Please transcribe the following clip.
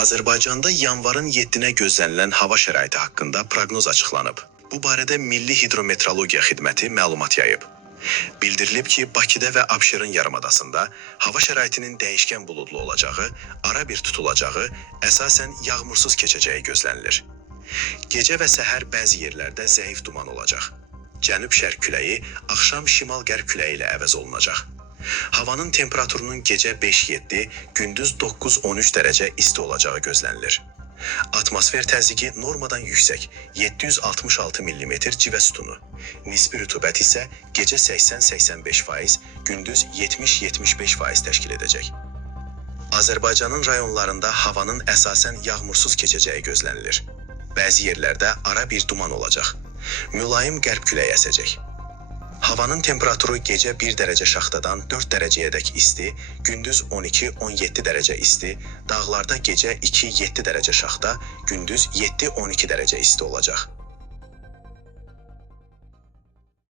Azərbaycanda yanvarın 7-nə gözlənilən hava şəraiti haqqında proqnoz açıqlanıb. Bu barədə Milli Hidrometeorologiya Xidməti məlumat yayıb. Bildirilib ki, Bakıda və Abşeron yarımadasında hava şəraitinin dəyişkən buludlu olacağı, ara bir tutulacağı, əsasən yağmursuz keçəcəyi gözlənilir. Gecə və səhər bəzi yerlərdə zəif duman olacaq. Cənub-şərq küləyi axşam şimal-qərb küləyi ilə əvəz olunacaq. Havanın temperaturunun gecə 5-7, gündüz 9-13 dərəcə isti olacağı gözlənilir. Atmosfer təzyiqi normadan yüksək, 766 mm civə sütunu. Nisbi rütubət isə gecə 80-85%, gündüz 70-75% təşkil edəcək. Azərbaycanın rayonlarında havanın əsasən yağmursuz keçəcəyi gözlənilir. Bəzi yerlərdə ara bir duman olacaq. Mülayim qərb küləyi əsəcək. Havanın temperaturu gecə 1 dərəcə şaxtadan 4 dərəcəyədək isti, gündüz 12-17 dərəcə isti, dağlarda gecə 2-7 dərəcə şaxta, gündüz 7-12 dərəcə isti olacaq.